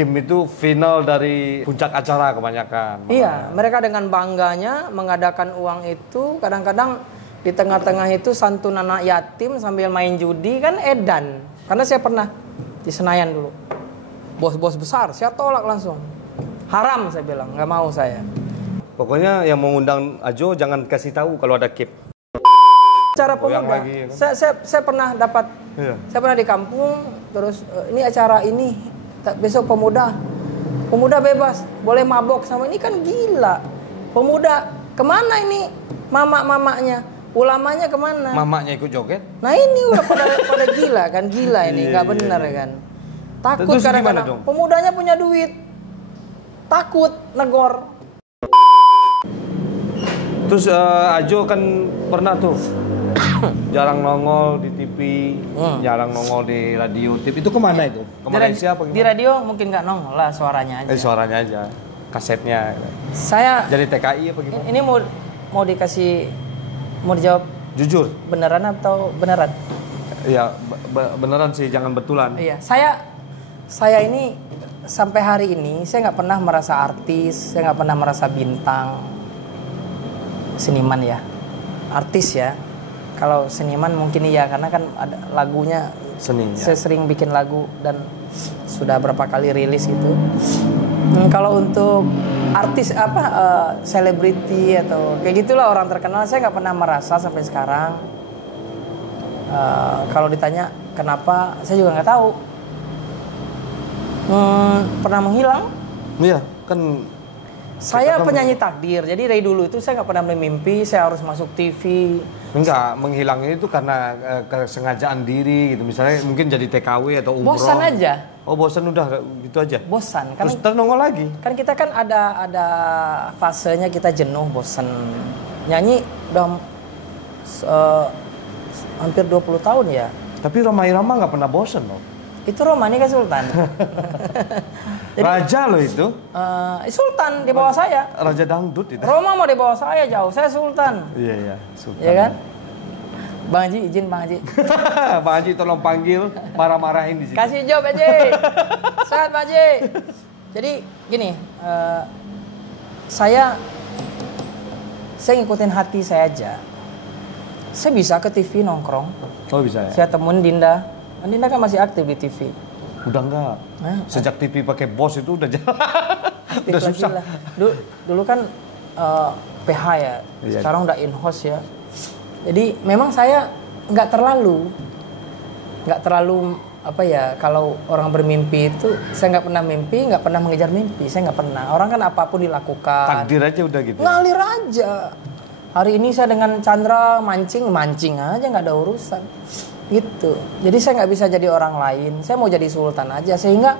Kim itu final dari puncak acara kebanyakan. Iya, mereka dengan bangganya mengadakan uang itu, kadang-kadang di tengah-tengah itu santun anak yatim sambil main judi kan edan. Karena saya pernah di Senayan dulu. Bos-bos besar, saya tolak langsung. Haram saya bilang, nggak mau saya. Pokoknya yang mengundang Ajo jangan kasih tahu kalau ada Kim. Acara pemuda, lagi, ya kan? saya pernah dapat, saya pernah di kampung, terus ini acara ini, besok pemuda bebas, boleh mabok sama ini kan gila. Pemuda kemana ini mamaknya, ulamanya kemana? Mamanya ikut joget? Nah ini udah pada gila kan, gila ini nggak benar kan. Takut kadang-kadang. Pemudanya punya duit, takut negor. Terus Ajo kan pernah tuh jarang nongol di TV, jarang nongol di radio. Itu kemana itu? Ke Malaysia apa gimana? Di radio mungkin nggak nongol lah, suaranya aja. Suaranya aja, kasetnya. Saya jadi TKI apa gimana? Ini mau dikasih, mau dijawab jujur? Beneran atau beneran? Iya, beneran sih, jangan betulan. Iya, saya ini sampai hari ini saya nggak pernah merasa artis, saya nggak pernah merasa bintang, seniman ya, artis ya. Kalau seniman mungkin iya, karena kan ada lagunya. Seni. Saya sering bikin lagu dan sudah berapa kali rilis gitu. Kalau untuk artis selebriti atau kayak gitulah orang terkenal, saya nggak pernah merasa sampai sekarang. Kalau ditanya kenapa, saya juga nggak tahu. Pernah menghilang? Iya, kan. Saya penyanyi takdir, jadi dari dulu itu saya nggak pernah bermimpi saya harus masuk TV. Enggak, menghilangnya itu karena kesengajaan diri gitu. Misalnya mungkin jadi TKW atau umroh. Bosan aja. Oh, bosan udah gitu aja? Bosan. Terus nongol lagi? Kan kita kan ada fasenya kita jenuh, bosan. Nyanyi udah hampir 20 tahun ya. Tapi Rhoma Irama nggak pernah bosan loh. Itu Rhoma, ini kan Sultan. Jadi, Raja loh itu. Sultan di bawah saya. Raja dangdut itu. Rhoma mau di bawah saya jauh, saya Sultan. Iya, Sultan. Iya kan? Bang Haji, izin Bang Haji. Bang Haji tolong panggil, marah-marahin di sini. Kasih job Haji. Sehat Bang Haji. Jadi gini, saya ngikutin hati saya aja. Saya bisa ke TV nongkrong. Oh bisa ya? Saya temuin Dinda. Dinda kan masih aktif di TV. Udah enggak. Sejak TV pakai BOS itu udah udah susah. Dulu kan PH ya. Sekarang udah in-house ya. Jadi memang saya nggak terlalu apa ya, kalau orang bermimpi itu saya nggak pernah mimpi, nggak pernah mengejar mimpi, saya nggak pernah. Orang kan apapun dilakukan. Takdir aja udah gitu. Ngalir aja. Hari ini saya dengan Chandra mancing aja, nggak ada urusan. Gitu. Jadi saya nggak bisa jadi orang lain. Saya mau jadi sultan aja, sehingga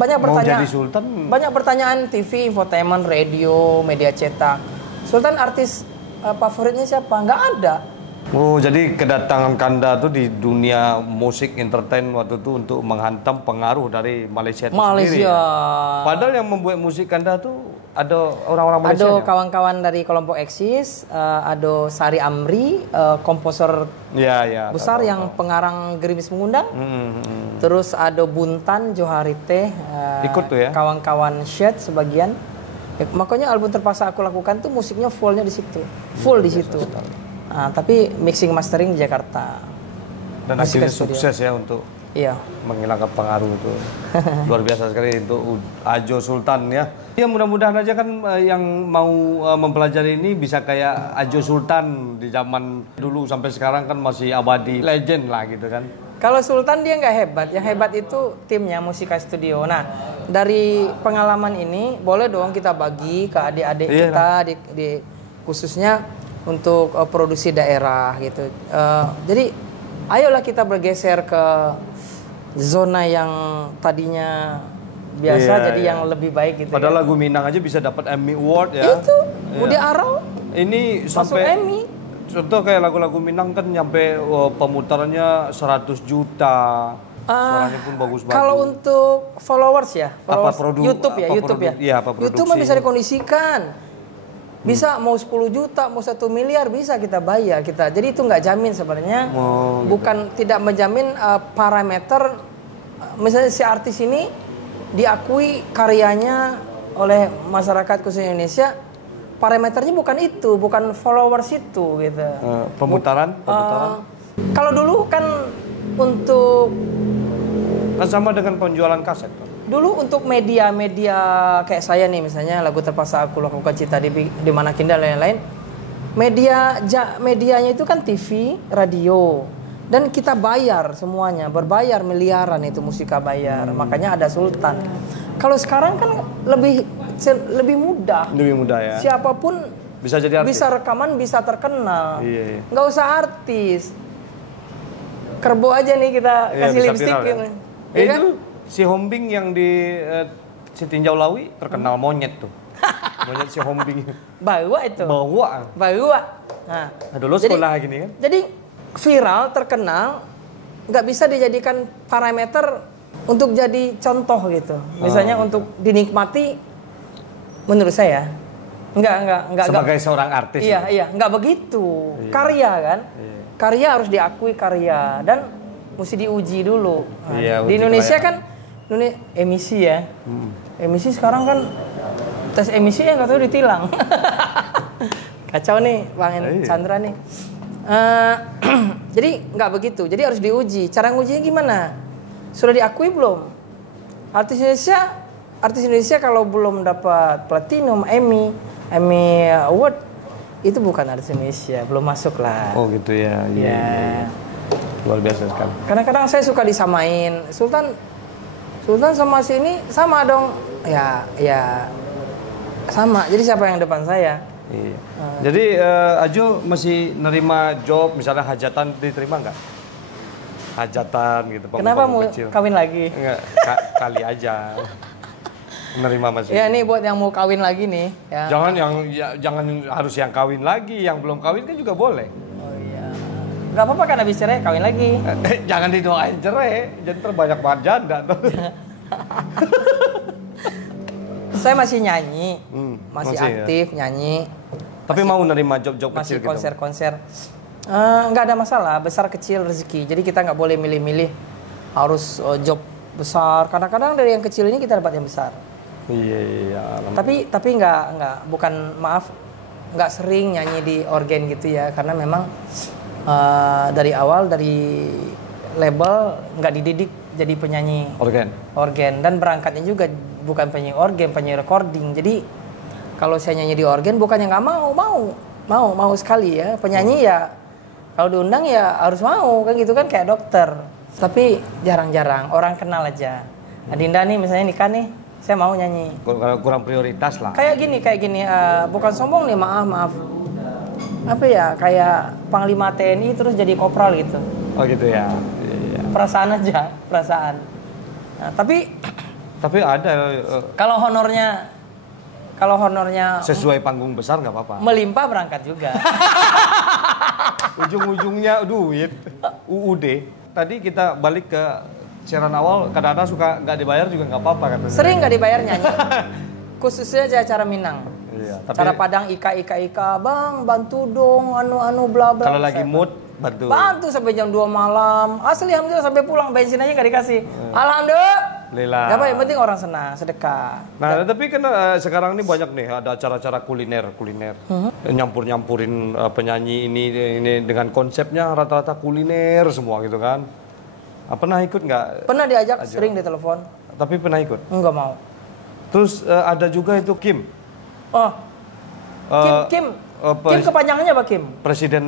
banyak pertanyaan. Mau jadi sultan? Banyak pertanyaan TV, infotainment, radio, media cetak. Sultan artis favoritnya siapa? Nggak ada. Oh, jadi kedatangan Kanda tuh di dunia musik entertain waktu itu untuk menghantam pengaruh dari Malaysia itu sendiri. Ya? Padahal yang membuat musik Kanda tuh ada orang-orang Malaysia. Ada kawan-kawan dari kelompok Eksis, ada Sari Amri, komposer besar yang pengarang Gerimis Mengundang. Terus ada Buntan, Joharite, ikut tuh ya. Kawan-kawan Shed sebagian. Makanya album terpaksa aku lakukan tuh musiknya fullnya di situ, di situ. Nah, tapi mixing mastering di Jakarta. Dan akhirnya sukses ya untuk menghilangkan pengaruh itu. Luar biasa sekali untuk Ajo Sultan ya. Ya mudah-mudahan aja kan yang mau mempelajari ini bisa kayak Ajo Sultan di zaman dulu sampai sekarang kan masih abadi, legend lah gitu kan. Kalau Sultan dia nggak hebat, yang hebat itu timnya Musika Studio. Nah, dari pengalaman ini boleh dong kita bagi ke adik-adik kita di khususnya untuk produksi daerah gitu. Jadi ayolah kita bergeser ke zona yang tadinya biasa jadi yang lebih baik gitu. Padahal lagu Minang aja bisa dapat Emmy Award ya. Itu Budi Arau ini masuk sampai Emmy. Contoh kayak lagu-lagu Minang kan nyampe pemutarannya 100 juta. Suaranya pun bagus-bagus. Kalau untuk followers ya, YouTube ya. YouTube mah bisa dikondisikan. Bisa mau 10 juta, mau 1 miliar bisa kita bayar kita. Jadi itu nggak jamin sebenarnya. Bukan tidak menjamin parameter. Misalnya si artis ini diakui karyanya oleh masyarakat khusus Indonesia. Parameternya bukan itu, bukan followers itu gitu. Pemutaran. Kalau dulu kan untuk kan sama dengan penjualan kaset. Dulu untuk media-media kayak saya nih misalnya lagu terpaksa aku lakukan cita di mana kinda lain-lain. Medianya itu kan TV, radio. Dan kita bayar semuanya, berbayar miliaran itu musika bayar. Makanya ada Sultan. Kalau sekarang kan lebih mudah. Lebih mudah ya. Siapapun bisa jadi artis. Bisa rekaman, bisa terkenal. Iya. Nggak usah artis. Kerbo aja nih kita kasih lipstick ya? gitu. Ya kan? Itu si Hombing yang di Sitinjau Lawi terkenal monyet tuh. Monyet si Hombing. Bawa itu. Bawa. Nah, dulu sekolah gini kan. Jadi viral, terkenal, nggak bisa dijadikan parameter untuk jadi contoh gitu. Misalnya untuk dinikmati, menurut saya, nggak. Sebagai seorang artis. Iya, nggak begitu. Iya. Karya kan. Iya. Karya harus diakui karya dan mesti diuji dulu. Nah, iya, di Indonesia kan emisi ya. Emisi sekarang kan tes emisi yang nggak tahu ditilang. Kacau nih Bang Chandra nih. Jadi nggak begitu. Jadi harus diuji. Cara ngujinya gimana? Sudah diakui belum? Artis Indonesia kalau belum dapat platinum, Emmy Award, itu bukan artis Indonesia, belum masuk lah. Oh gitu ya. Iya. Luar biasa sekali. Kadang-kadang saya suka disamain. Sultan sama sini sama dong. Ya sama. Jadi siapa yang depan saya? Iya. Jadi Ajo masih nerima job misalnya hajatan diterima nggak? Hajatan gitu. Kenapa mau kecil. Kawin lagi? Enggak, kali aja. Menerima masih. Ya ini buat yang mau kawin lagi nih. Ya. Jangan harus yang kawin lagi, yang belum kawin kan juga boleh. Oh iya. Gak apa-apa kan habis cerai kawin lagi. Jangan didoain cerai, jadi terbanyak banget janda. Saya masih nyanyi, masih aktif ya? Nyanyi. Tapi mau nerima job-job kecil gitu? Masih konser-konser. Nggak ada masalah, besar kecil rezeki. Jadi kita nggak boleh milih-milih harus job besar. Kadang-kadang dari yang kecil ini kita dapat yang besar. Iya. Tapi nggak sering nyanyi di organ gitu ya, karena memang dari awal dari label nggak dididik jadi penyanyi organ dan berangkatnya juga bukan penyanyi organ, penyanyi recording. Jadi kalau saya nyanyi di organ bukannya nggak mau sekali ya. Penyanyi ya kalau diundang ya harus mau kan gitu kan, kayak dokter. Tapi jarang-jarang orang kenal aja. Adinda nih misalnya nikah nih, saya mau nyanyi. Kurang prioritas lah. Kayak gini, bukan sombong nih, maaf. Apa ya, kayak Panglima TNI terus jadi kopral gitu. Oh gitu ya. Iya. Perasaan aja, perasaan. Nah, tapi ada. Kalau honornya sesuai panggung besar nggak apa-apa. Melimpah berangkat juga. Ujung-ujungnya duit. UUD. Tadi kita balik ke siaran awal, kadang-kadang suka nggak dibayar juga nggak apa-apa katanya. Sering nggak dibayar nyanyi. Khususnya acara Minang. Iya, tapi cara Padang Ika, bang bantu dong anu bla bla. Kalau lagi mood bantu sampai jam 2 malam. Asli alhamdulillah sampai pulang bensin aja nggak dikasih. Alhamdulillah. Gak apa, yang penting orang senang, sedekah. Nah, tapi kan sekarang ini banyak nih ada acara-acara kuliner. Nyampur-nyampurin penyanyi ini dengan konsepnya rata-rata kuliner semua gitu kan. Pernah ikut nggak? Pernah diajak, sering ditelepon. Tapi pernah ikut? Enggak mau. Terus ada juga itu Kim. Oh. Kim kepanjangannya apa Kim? Presiden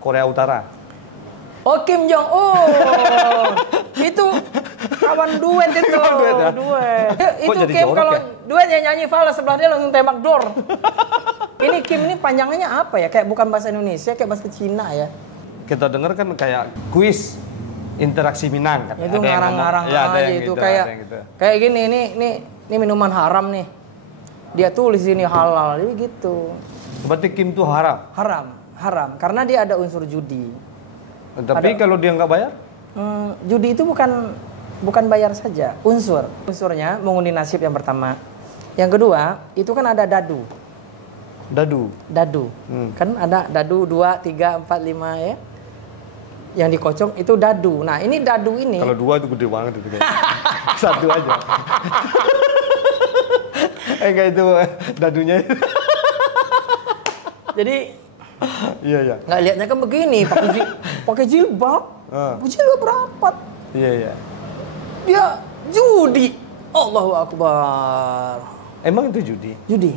Korea Utara. Oh, Kim Jong itu kawan duet itu. Duet. Itu Kim kalau duet yang nyanyi Fala sebelah dia langsung tembak dor. Ini Kim ini panjangannya apa ya? Kayak bukan bahasa Indonesia, kayak bahasa Cina ya. Kita dengar kan kayak kuis interaksi Minang kan. Itu ngarang-ngarang aja itu kayak gini, ini minuman haram nih. Dia tulis ini halal, jadi gitu. Berarti Kim itu haram? Haram. Karena dia ada unsur judi. Tapi kalau dia nggak bayar? Judi itu bukan bayar saja, unsurnya mengundi nasib yang pertama. Yang kedua itu kan ada dadu. Kan ada dadu 2, 3, 4, 5 ya. yang dikocok itu dadu. Nah ini dadu ini. Kalau 2 itu gede banget itu. 1 aja. Enggak itu dadunya. Jadi iya. Nggak lihatnya kan begini, pakai jilbab. Jilbab rapat. Iya. Dia judi. Allahu Akbar. Emang itu judi? Judi.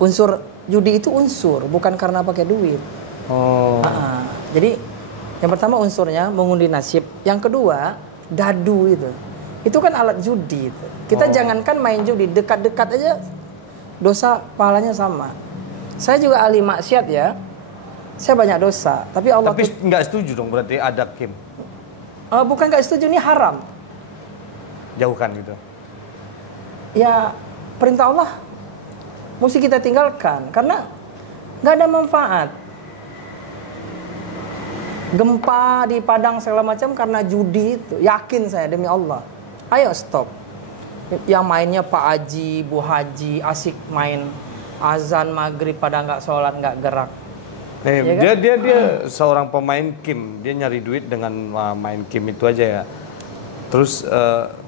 Unsur judi itu unsur, bukan karena pakai duit. Oh. Jadi yang pertama unsurnya mengundi nasib. Yang kedua dadu itu. Itu kan alat judi itu. Kita jangankan main judi, dekat-dekat aja dosa pahalanya sama. Saya juga ahli maksiat ya. Saya banyak dosa, tapi Allah. Tapi nggak setuju dong berarti ada Kim. Bukan nggak setuju, ini haram. Jauhkan gitu. Ya perintah Allah mesti kita tinggalkan karena nggak ada manfaat. Gempa di Padang segala macam karena judi itu, yakin saya demi Allah. Ayo stop. Yang mainnya Pak Haji, Bu Haji, asik main azan maghrib pada nggak sholat nggak gerak. Ya kan? Dia seorang pemain Kim, dia nyari duit dengan main Kim itu aja ya. Terus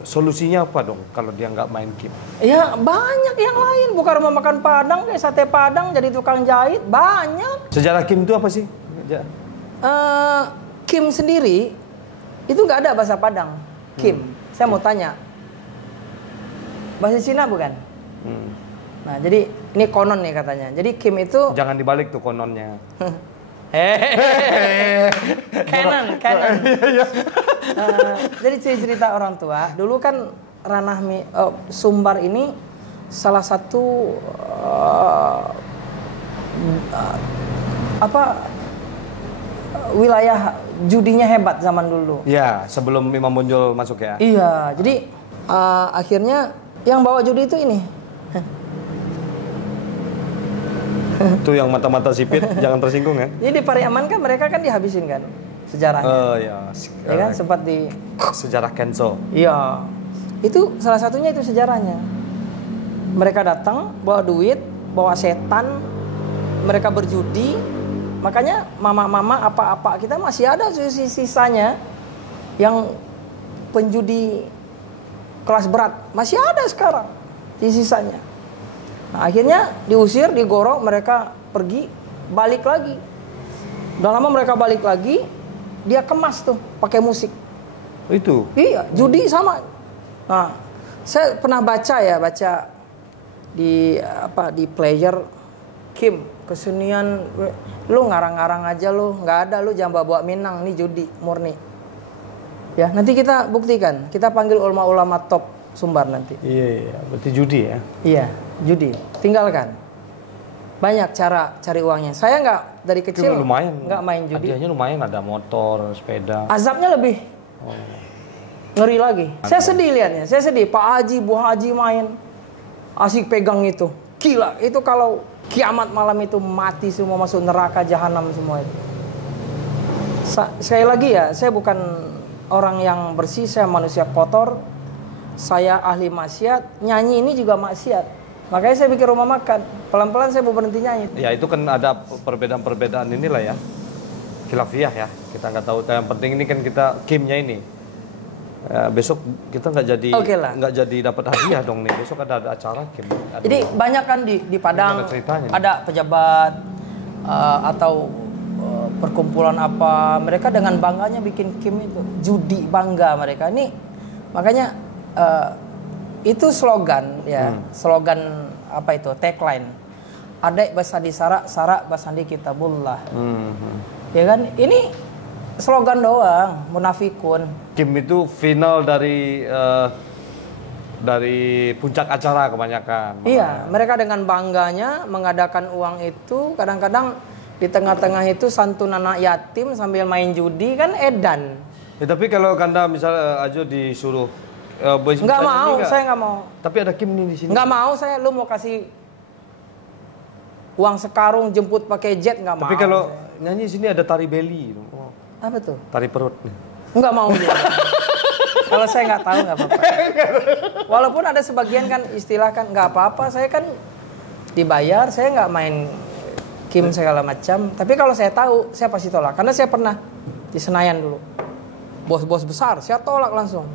solusinya apa dong kalau dia nggak main Kim? Ya banyak yang lain, bukan rumah makan Padang kayak sate Padang jadi tukang jahit banyak. Sejarah Kim itu apa sih? Kim sendiri itu nggak ada bahasa Padang. Kim, saya mau tanya, bahasa Cina bukan? Nah jadi ini konon nih katanya. Jadi Kim itu jangan dibalik tuh kononnya. Canon. Jadi cerita orang tua dulu kan ranah Sumbar ini salah satu wilayah judinya hebat zaman dulu. Iya, sebelum Imam Bonjol masuk ya. Iya, jadi akhirnya yang bawa judi itu ini. Tuh yang mata-mata sipit, jangan tersinggung ya. Jadi di Pariaman kan mereka kan dihabisin kan sejarahnya. Iya. Ya kan sempat di sejarah Kenzo. Iya. Itu salah satunya itu sejarahnya. Mereka datang bawa duit, bawa setan, mereka berjudi. Makanya mama-mama apa-apa kita masih ada sisanya yang penjudi kelas berat masih ada sekarang sisanya. Nah, akhirnya diusir, digorok, mereka pergi, balik lagi. Udah lama mereka balik lagi, dia kemas tuh pakai musik. Itu. Iya, judi sama. Nah, saya pernah baca di player Kim kesenian, lu ngarang-ngarang aja lu, nggak ada lu jangan bawa Minang, nih judi murni. Ya, nanti kita buktikan, kita panggil ulama-ulama top Sumbar nanti. Iya, berarti judi ya? Iya, judi. Tinggalkan. Banyak cara cari uangnya. Saya nggak dari kecil nggak main judi. Hadiahnya lumayan, ada motor, sepeda. Azabnya lebih ngeri lagi. Saya sedih lihatnya. Saya sedih. Pak Haji, Bu Haji main, asik pegang itu. Gila. Itu kalau kiamat malam itu mati semua, masuk neraka jahanam semua itu. Sekali lagi ya, saya bukan orang yang bersih, saya manusia kotor. Saya ahli maksiat, nyanyi ini juga maksiat. Makanya saya bikin rumah makan. Pelan-pelan saya mau berhenti nyanyi. Ya itu kan ada perbedaan-perbedaan inilah ya. Khilafiyah ya. Kita nggak tahu. Yang penting ini kan kita Kimnya ini. Besok kita nggak jadi dapat hadiah dong nih. Besok ada acara Kim. Jadi banyak kan di Padang ada pejabat atau perkumpulan apa. Mereka dengan bangganya bikin Kim itu. Judi bangga mereka. Ini makanya itu slogan ya, slogan apa itu, tagline. Adek basandi sarak basandi kitabullah. Ya kan? Ini slogan doang, munafikun. Kim itu final dari puncak acara kebanyakan. Iya, mereka dengan bangganya mengadakan uang itu, kadang-kadang di tengah-tengah itu santun anak yatim sambil main judi kan edan. Ya, tapi kalau Kanda misalnya Ajo disuruh nggak mau, saya nggak mau. Tapi ada Kim nih di sini. Nggak mau saya, lu mau kasih uang sekarung jemput pakai jet nggak mau. Tapi kalau nyanyi sini ada tari belly. Oh. Apa tuh? Tari perut. Nggak mau dia. Kalau saya nggak tahu nggak apa-apa. Walaupun ada sebagian kan istilah kan nggak apa-apa. Saya kan dibayar, saya nggak main Kim segala macam. Tapi kalau saya tahu, saya pasti tolak. Karena saya pernah di Senayan dulu. Bos-bos besar, saya tolak langsung.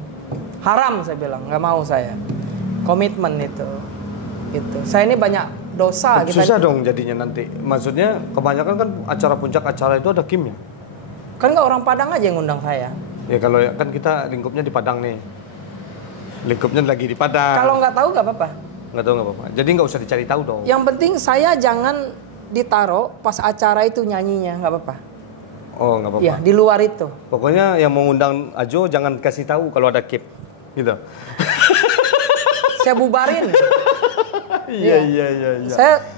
Haram saya bilang, nggak mau saya. Komitmen itu. Gitu. Saya ini banyak dosa. Susah dong jadinya nanti. Maksudnya kebanyakan kan acara puncak acara itu ada Kim ya? Kan nggak orang Padang aja yang ngundang saya. Ya kalau kan kita lingkupnya di Padang nih. Lingkupnya lagi di Padang. Kalau nggak tahu nggak apa-apa. Nggak tahu nggak apa-apa. Jadi nggak usah dicari tahu dong. Yang penting saya jangan ditaruh pas acara itu nyanyinya, nggak apa-apa. Oh nggak apa-apa. Ya di luar itu. Pokoknya yang mengundang Ajo jangan kasih tahu kalau ada Kim, gitu. Saya bubarin. Iya.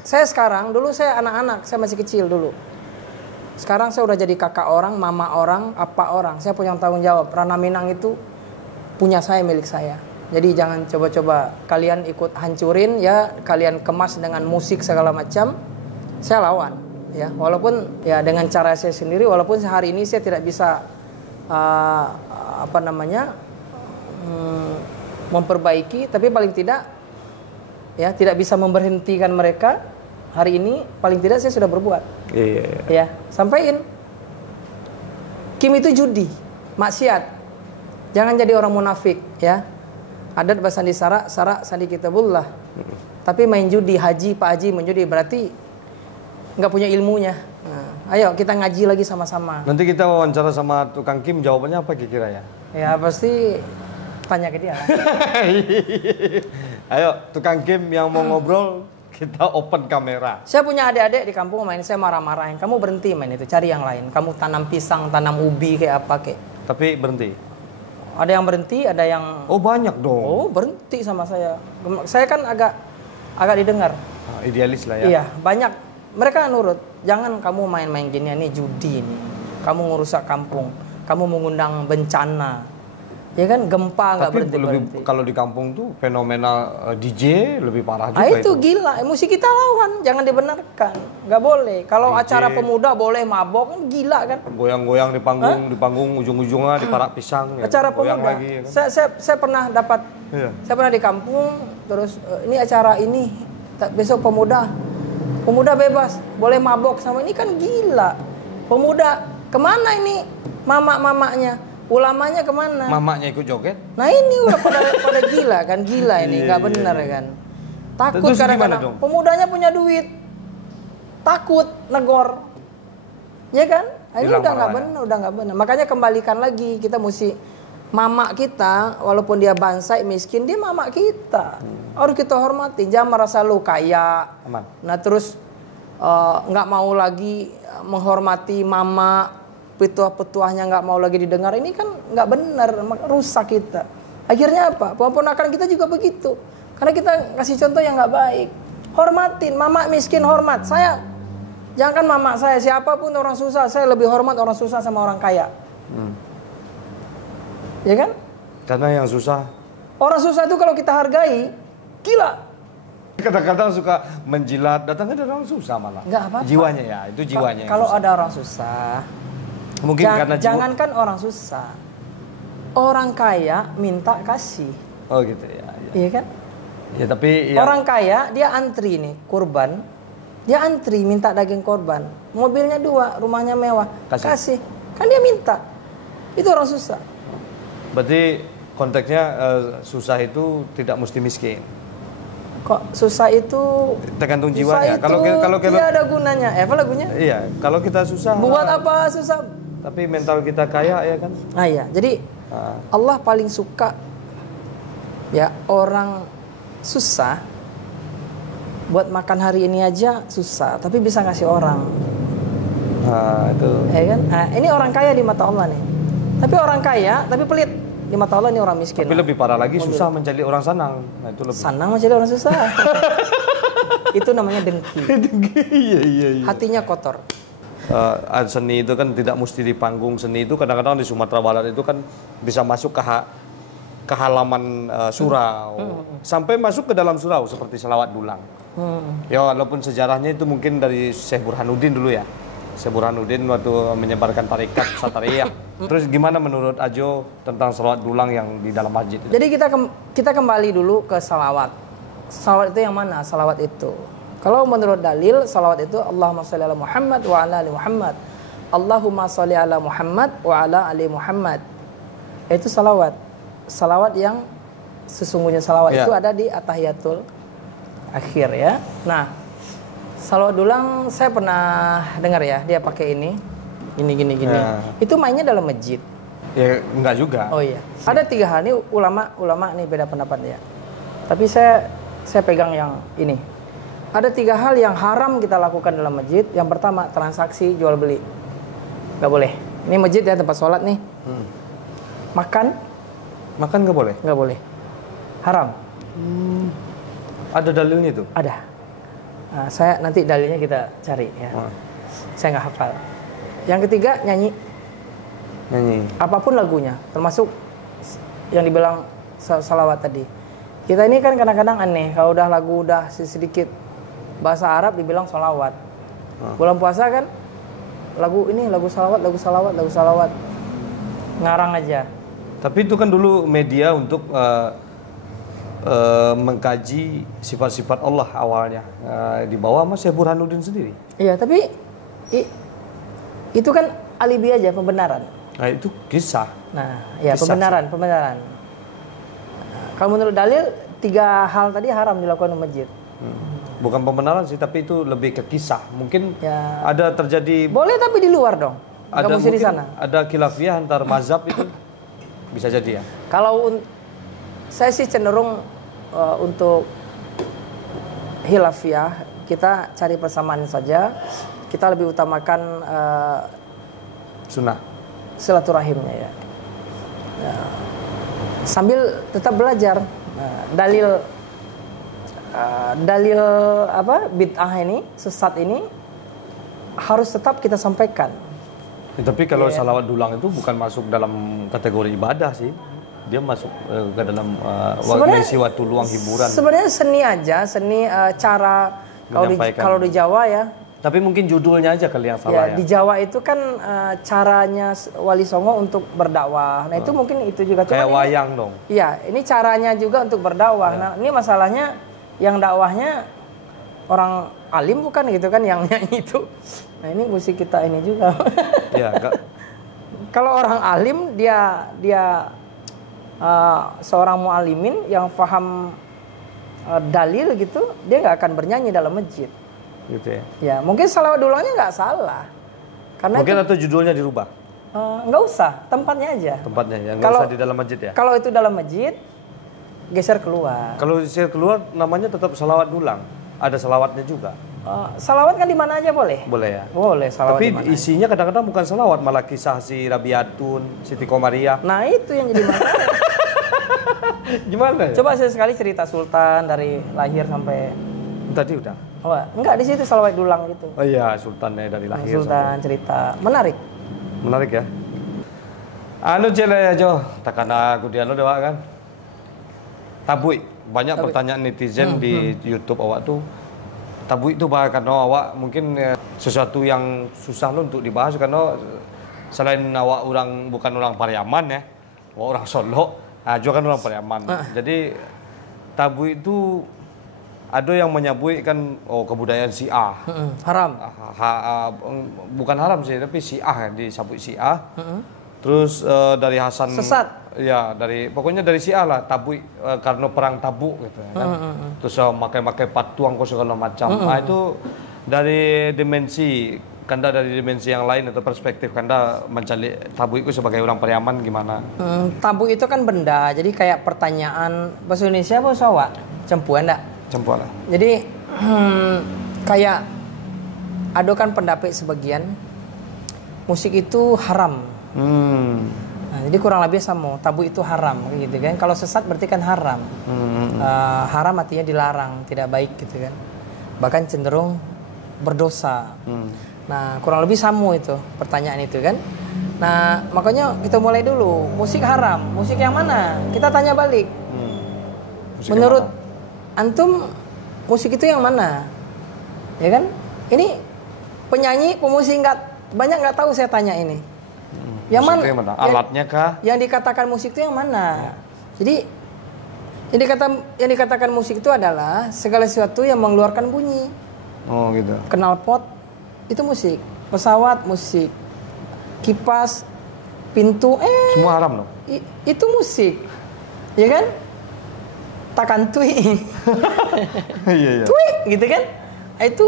Saya sekarang, dulu saya anak-anak, saya masih kecil dulu. Sekarang saya udah jadi kakak orang, mama orang, apa orang. Saya punya tanggung jawab. Rana Minang itu punya saya, milik saya. Jadi jangan coba-coba kalian ikut hancurin ya, kalian kemas dengan musik segala macam. Saya lawan, ya. Walaupun ya dengan cara saya sendiri, walaupun hari ini saya tidak bisa memperbaiki, tapi paling tidak ya tidak bisa memberhentikan mereka. Hari ini paling tidak saya sudah berbuat. Iya. Ya, sampaikan. Kim itu judi, maksiat. Jangan jadi orang munafik, ya. Adat basandi sara sandi kitabullah. Tapi main judi, haji, Pak Haji menjudi berarti nggak punya ilmunya. Nah, ayo kita ngaji lagi sama-sama. Nanti kita wawancara sama tukang Kim, jawabannya apa kira-kira ya? Ya pasti tanya ke dia lah. Ayo tukang Kim yang mau ngobrol, kita open kamera. Saya punya adik-adik di kampung main, saya marah-marahin. Kamu berhenti main itu, cari yang lain. Kamu tanam pisang, tanam ubi kayak apa kayak. Tapi berhenti? Ada yang berhenti, ada yang... Oh banyak dong. Oh berhenti sama saya. Saya kan agak didengar. Idealis lah ya. Iya, banyak. Mereka nurut. Jangan kamu main-main gini, ini judi ini. Kamu ngerusak kampung. Kamu mengundang bencana. Ya kan gempa nggak berhenti. Kalau di kampung tuh fenomena DJ lebih parah juga. Itu gila. Musik kita lawan, jangan dibenarkan. Nggak boleh. Kalau acara pemuda boleh mabok, kan gila kan. Goyang-goyang di panggung ujung-ujungnya di parak pisang. Acara pemuda. Lagi, ya kan? Saya pernah dapat. Iya. Saya pernah di kampung. Terus ini acara ini besok pemuda bebas, boleh mabok sama ini, kan gila. Pemuda kemana ini? Mamak-mamaknya, ulamanya kemana? Mamaknya ikut joget? Nah ini udah pada gila kan, gila ini, nggak benar kan. Takut kadang-kadang. Pemudanya punya duit, takut negor, ya kan? Ini udah nggak benar. Makanya kembalikan lagi, kita mesti mamak kita, walaupun dia bansai miskin, dia mamak kita. Harus kita hormati, jangan merasa lu kaya. Aman. Nah terus nggak mau lagi menghormati mama, petuah-petuahnya nggak mau lagi didengar. Ini kan nggak benar, rusak kita. Akhirnya apa? Ponakan kita juga begitu. Karena kita kasih contoh yang nggak baik. Hormatin, mama miskin hormat. Saya, jangan mama saya, siapapun orang susah, saya lebih hormat orang susah sama orang kaya. Ya kan? Karena yang susah. Orang susah itu kalau kita hargai, gila. Kadang-kadang suka menjilat, datangnya dari orang susah malah. Nggak apa-apa. Jiwanya ya, itu jiwanya. Kalau ada orang susah, mungkin karena jangankan orang susah, orang kaya minta kasih. Oh gitu ya. Iya kan? Ya tapi ya. Orang kaya dia antri nih kurban, dia antri minta daging korban, mobilnya 2, rumahnya mewah, kasih. Kan dia minta. Itu orang susah. Berarti konteksnya susah itu tidak mesti miskin. Kok susah itu tergantung jiwanya. Kalau tidak ada gunanya. Apa lagunya? Iya, kalau kita susah. Buat apa susah? Tapi mental kita kaya ya kan? Iya. Jadi Allah paling suka ya orang susah. Buat makan hari ini aja susah, tapi bisa ngasih orang. Itu. Ya kan? Ini orang kaya di mata Allah nih. Tapi orang kaya, tapi pelit. Di mata Allah ini orang miskin. Tapi lebih parah lagi susah mencari orang sanang. Nah, itu lebih. Sanang mencari orang susah. Itu namanya dengki. Iya. Hatinya kotor. Seni itu kan tidak mesti di panggung. Seni itu kadang-kadang di Sumatera Barat itu kan bisa masuk ke halaman surau. Sampai masuk ke dalam surau seperti selawat dulang. Ya walaupun sejarahnya itu mungkin dari Syekh Burhanuddin dulu ya. Syekh Burhanuddin waktu menyebarkan tarekat Satariyah. Terus gimana menurut Ajo tentang salawat dulang yang di dalam masjid? Jadi kita kembali dulu ke salawat. Salawat itu yang mana? Salawat itu Kalau menurut dalil salawat itu Allahumma sholli ala Muhammad wa ala ali Muhammad. Allahumma sholli ala Muhammad wa ala ali Muhammad. Itu salawat. Salawat yang sesungguhnya salawat itu ada di at-tahiyatul akhir ya. Nah, salawat dulang saya pernah dengar ya, dia pakai ini. Gini. Ya. Itu mainnya dalam masjid. Ya enggak juga. Oh iya. Ada 3 hal ini ulama nih beda pendapat ya. Tapi saya pegang yang ini. Ada 3 hal yang haram kita lakukan dalam masjid. Yang pertama, transaksi jual beli. Nggak boleh. Ini masjid ya, tempat sholat nih. Makan nggak boleh? Nggak boleh. Haram. Ada dalilnya itu? Ada. Nah, saya nanti dalilnya kita cari ya. Saya nggak hafal. Yang ketiga, nyanyi. Apapun lagunya, termasuk yang dibilang salawat tadi. Kita ini kan kadang-kadang aneh, kalau udah lagu udah sedikit bahasa Arab dibilang salawat. Bulan puasa kan lagu salawat. Ngarang aja. Tapi itu kan dulu media untuk mengkaji sifat-sifat Allah awalnya. Di bawah Mas Burhanuddin sendiri. Iya, tapi itu kan alibi aja, pembenaran. Nah, itu kisah. Nah, ya kisah, pembenaran. Kalau menurut dalil 3 hal tadi haram dilakukan di masjid. Bukan pembenaran sih, tapi itu lebih ke kisah. Mungkin ada terjadi. Boleh tapi di luar dong. Nggak mesti di sana. Ada khilafiyah antar mazhab itu bisa jadi ya. Kalau saya sih cenderung untuk khilafiyah kita cari persamaan saja. Kita lebih utamakan sunnah, silaturahimnya ya. Sambil tetap belajar. Dalil apa bid'ah ini, sesat ini harus tetap kita sampaikan. Tapi kalau salawat dulang itu bukan masuk dalam kategori ibadah sih. Dia masuk ke dalam mengisi waktu luang hiburan. Sebenarnya seni aja, cara kalau di Jawa ya. Tapi mungkin judulnya aja kali yang salah ya. Di Jawa itu kan caranya Wali Songo untuk berdakwah. Nah itu mungkin itu juga. Kayak wayang dong. Iya, ini caranya juga untuk berdakwah. Nah ini masalahnya yang dakwahnya orang alim bukan gitu kan yang nyanyi itu. Nah ini musik kita ini juga. Iya. Kalau orang alim dia seorang mu'alimin yang paham dalil gitu, dia nggak akan bernyanyi dalam masjid. Gitu ya. Ya mungkin salawat dulangnya nggak salah. Karena mungkin itu, atau judulnya dirubah. Nggak usah, tempatnya aja. Tempatnya ya, nggak usah di dalam masjid ya. Kalau itu dalam masjid, geser keluar. Kalau geser keluar, namanya tetap salawat dulang. Ada salawatnya juga. Salawat kan di mana aja boleh? Boleh ya. Boleh salawat. Tapi isinya kadang-kadang bukan salawat, malah kisah si Rabiatun, Siti Komariah. Nah itu yang jadi masalah. Gimana? Coba sekali cerita Sultan dari lahir sampai. Tadi udah. Oh, enggak di situ salawat dulang gitu. Oh iya, Sultannya dari lahir. Sultan sampai. Cerita menarik. Menarik ya. Anu cile ya Jo, takana aku dia lo dewa kan. Tabui, banyak pertanyaan netizen di YouTube awak tuh. Tabui itu karena awak mungkin sesuatu yang susah lo untuk dibahas karena selain awak bukan orang Pariaman ya, orang Solo, Jo kan orang Pariaman. Jadi tabui itu ada yang menyabui kan kebudayaan Syiah. Haram. Bukan haram sih, tapi Syiah disabui Syiah. Terus dari Hasan sesat. Ya, pokoknya dari Syiah lah, tabui karena perang Tabuk gitu kan. Terus pakai patuang segala macam. Nah, itu dari dimensi yang lain atau perspektif Kanda mencari tabu itu sebagai orang Pariaman gimana? Tabu itu kan benda, jadi kayak pertanyaan bahasa Indonesia apa Jawa? Cempuan enggak? Cempuan lah. Jadi kayak adokan pendapat sebagian musik itu haram. Nah, jadi kurang lebih sama, tabu itu haram gitu kan. Kalau sesat berarti kan haram. Haram artinya dilarang, tidak baik gitu kan. Bahkan cenderung berdosa. Nah, kurang lebih sama itu pertanyaan itu kan. Nah, makanya kita mulai dulu. Musik haram, musik yang mana? Kita tanya balik. Menurut antum musik itu yang mana? Ya kan? Ini penyanyi, pemusik banyak nggak tahu saya tanya ini. Yang mana? Alatnya kah? Yang dikatakan musik itu yang mana? Jadi yang dikatakan musik itu adalah segala sesuatu yang mengeluarkan bunyi. Oh gitu. Knalpot itu musik, pesawat musik, kipas, pintu semua haram dong. Itu musik. Ya kan? Takan tui. Iya. Tui gitu kan? Itu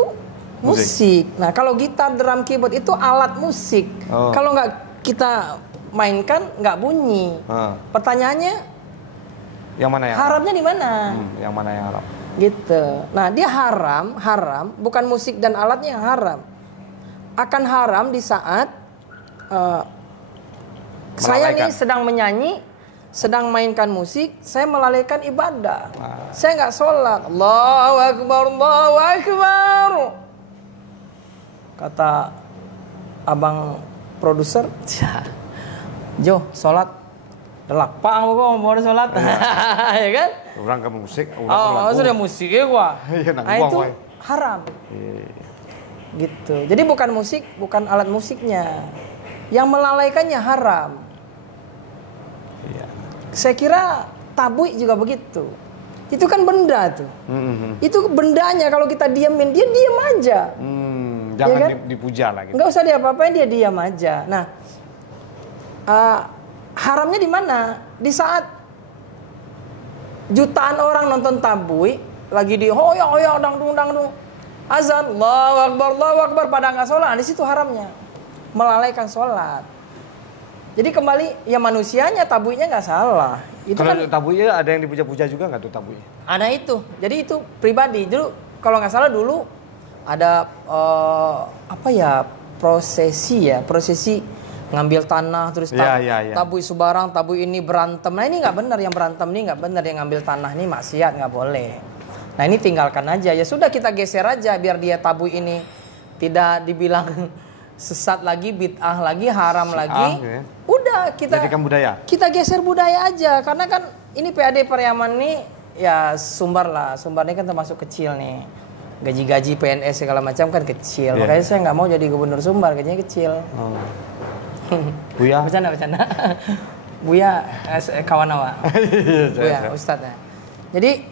musik. Nah, kalau gitar, drum, keyboard itu alat musik. Kalau nggak kita mainkan nggak bunyi. Pertanyaannya, yang mana yang haramnya di mana? Yang mana yang haram? Gitu. Nah, dia haram bukan musik dan alatnya yang haram. Akan haram di saat saya nih sedang menyanyi, sedang mainkan musik, saya melalaikan ibadah. Saya nggak sholat. Allahu Akbar, Allahu Akbar. Kata abang produser, Jo, sholat. Delak, Pak, mau ada sholat. Ya kan? Orang ke musik, sudah musiknya gua. Nah, itu haram. Gitu. Jadi bukan musik, bukan alat musiknya. Yang melalaikannya haram. Saya kira tabui juga begitu. Itu kan benda tuh. Itu bendanya, kalau kita diamin, dia diam aja. Jangan ya kan? dipuja lah gitu. Nggak usah diapa-apain, dia diam aja. Nah, haramnya di mana? Di saat jutaan orang nonton tabui, lagi di hoya dangdung, azan, Allahu Akbar, pada nggak sholat. Di situ haramnya, melalaikan sholat. Jadi kembali, ya manusianya, tabuinya nggak salah. Itu kalau kan tabuinya ada yang dipuja-puja juga nggak tuh tabuinya? Ada itu. Jadi itu pribadi. Dulu kalau nggak salah dulu ada prosesi ngambil tanah terus tabui sebarang, tabui ini berantem. Nah ini nggak benar, yang berantem ini nggak benar, yang ngambil tanah ini maksiat, nggak boleh. Nah ini tinggalkan aja, ya sudah kita geser aja biar dia tabui ini tidak dibilang sesat lagi, bid'ah lagi, haram lagi. Udah kita jadikan budaya. Kita geser budaya aja, karena kan ini PAD Pariaman nih ya Sumbar ini kan termasuk kecil nih. Gaji-gaji PNS segala macam kan kecil. Makanya saya nggak mau jadi gubernur Sumbar, gajinya kecil. Buya. Bercanda. Buya kawan awak. Buya ustadznya. Jadi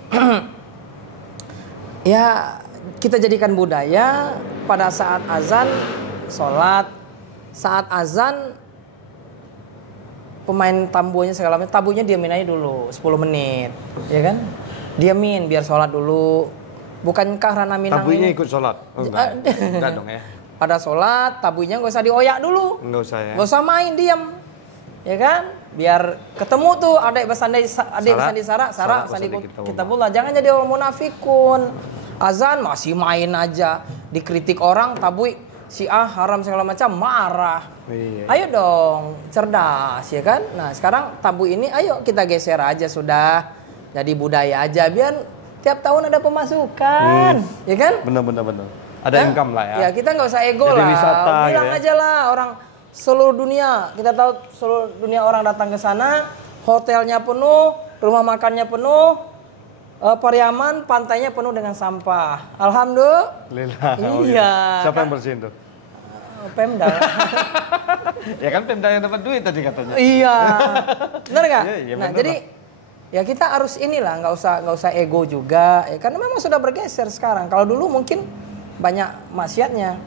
ya kita jadikan budaya pada saat azan sholat, saat azan pemain tambunya segala macam, tabunya diamin aja dulu 10 menit, ya kan? Diamin biar sholat dulu. Bukankah Rana Minang tabunya ini ikut sholat? Enggak dong ya. Pada sholat, tabunya nggak usah dioyak dulu. Nggak usah ya. Nggak usah main, diam. Ya kan? Biar ketemu tuh adik bersandi Sarah sandi kitabullah. Jangan jadi orang munafikun. Azan masih main aja, dikritik orang, tabui si haram segala macam, marah. Ayo dong, cerdas ya kan? Nah, sekarang tabu ini ayo kita geser aja sudah. Jadi budaya aja biar tiap tahun ada pemasukan. Ya kan? Benar. Ada income lah ya. Ya kita nggak usah ego jadi lah. Wisata, bilang aja lah orang seluruh dunia. Kita tahu seluruh dunia orang datang ke sana, hotelnya penuh, rumah makannya penuh, Pariaman pantainya penuh dengan sampah. Alhamdulillah. Iya. Siapa yang bersihin tuh? Pemda. Ya kan Pemda yang dapat duit tadi katanya. Iya. Benar nggak? Iya, nah jadi ya kita harus inilah, nggak usah ego juga. Ya, karena memang sudah bergeser sekarang. Kalau dulu mungkin banyak maksiatnya.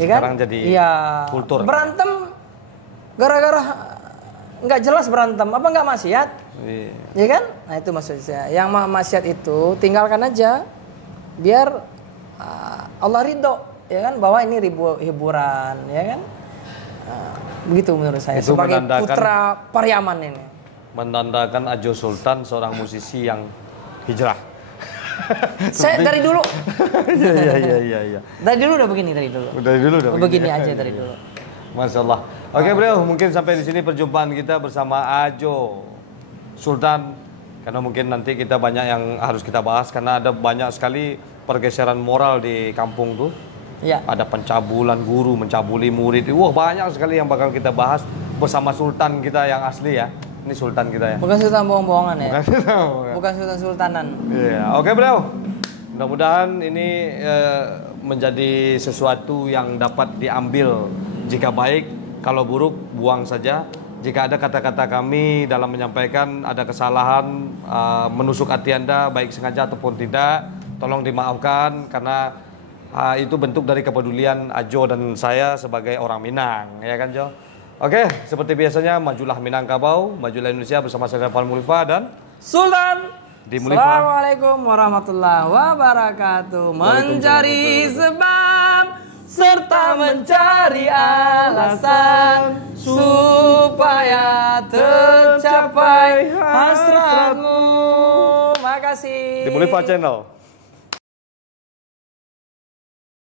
Ya kan? Sekarang jadi kultur. Berantem gara-gara nggak jelas berantem, apa nggak maksiat? Ya kan? Nah itu maksud saya. Yang maksiat itu tinggalkan aja, biar Allah ridho, ya kan? Bahwa ini hiburan, ya kan? Begitu menurut saya. Itu sebagai putra Pariaman ini. Menandakan Ajo Sultan seorang musisi yang hijrah. Saya dari dulu. Iya. Dari dulu udah begini dari dulu. Begini aja dari dulu. Masya Allah. Oke beliau, mungkin sampai di sini perjumpaan kita bersama Ajo Sultan. Karena mungkin nanti kita banyak yang harus kita bahas karena ada banyak sekali pergeseran moral di kampung tuh. Ya. Ada pencabulan guru, mencabuli murid. Wah banyak sekali yang bakal kita bahas bersama Sultan kita yang asli ya. Ini Sultan kita ya. Bukan Sultan bohong-bohongan ya. Bukan Sultan Sultanan. Iya. Oke beliau. Mudah-mudahan ini menjadi sesuatu yang dapat diambil jika baik. Kalau buruk buang saja. Jika ada kata-kata kami dalam menyampaikan ada kesalahan menusuk hati Anda baik sengaja ataupun tidak, tolong dimaafkan karena itu bentuk dari kepedulian Ajo dan saya sebagai orang Minang, ya kan Jo? Oke, seperti biasanya majulah Minangkabau, majulah Indonesia bersama saya Van Mulifa dan Sultan di Mulifa. Assalamualaikum warahmatullahi wabarakatuh. Mencari sebab serta mencari alasan supaya tercapai hasratmu. Makasih. Di Mulifa Channel.